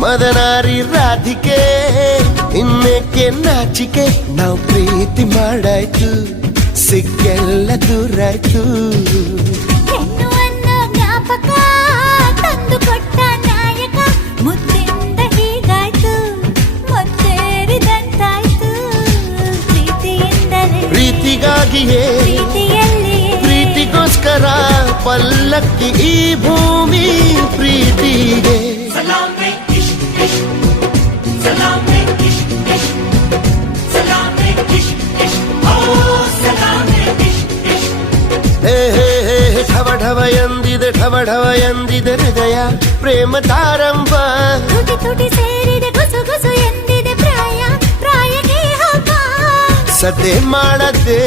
ಮದನಾರಿ ರಾಧಿಕೆ ಇನ್ನೇಕೆ ನಾಚಿಕೆ ನಾವು ಪ್ರೀತಿ ಮಾಡಾಯ್ತು ಸಿಕ್ಕೆಲ್ಲ ದೂರಾಯ್ತು ಜ್ಞಾಪಕ ತಂದು ಕೊಟ್ಟ ನಾಯಕ ಮುದ್ದಿಂದ ಹೀಗಾಯ್ತು ಮುತ್ತೇರಿದಂತಾಯ್ತು ಪ್ರೀತಿಯಿಂದಲೇ ಪ್ರೀತಿಗಾಗಿಯೇ ಪ್ರೀತಿಯಲ್ಲಿಯೇ ಪ್ರೀತಿಗೋಸ್ಕರ ಪಲ್ಲಕ್ಕಿ ಈ ಭೂಮಿ ಪ್ರೀತಿಗೆ ಢವ ಎಂದಿದೆ ಢವ ಢವ ಎಂದಿದೆ ಹೃದಯ ಪ್ರೇಮ ತಾರಂಭ ತುಟಿ ತುಟಿ ಸೇರಿದೆ ಗುಸು ಗುಸು ಎಂದಿದೆ ಪ್ರಾಯ ಪ್ರಾಯಕ್ಕೆ ಹಬ್ಬ ಸದ್ದೆ ಮಾಡದೆ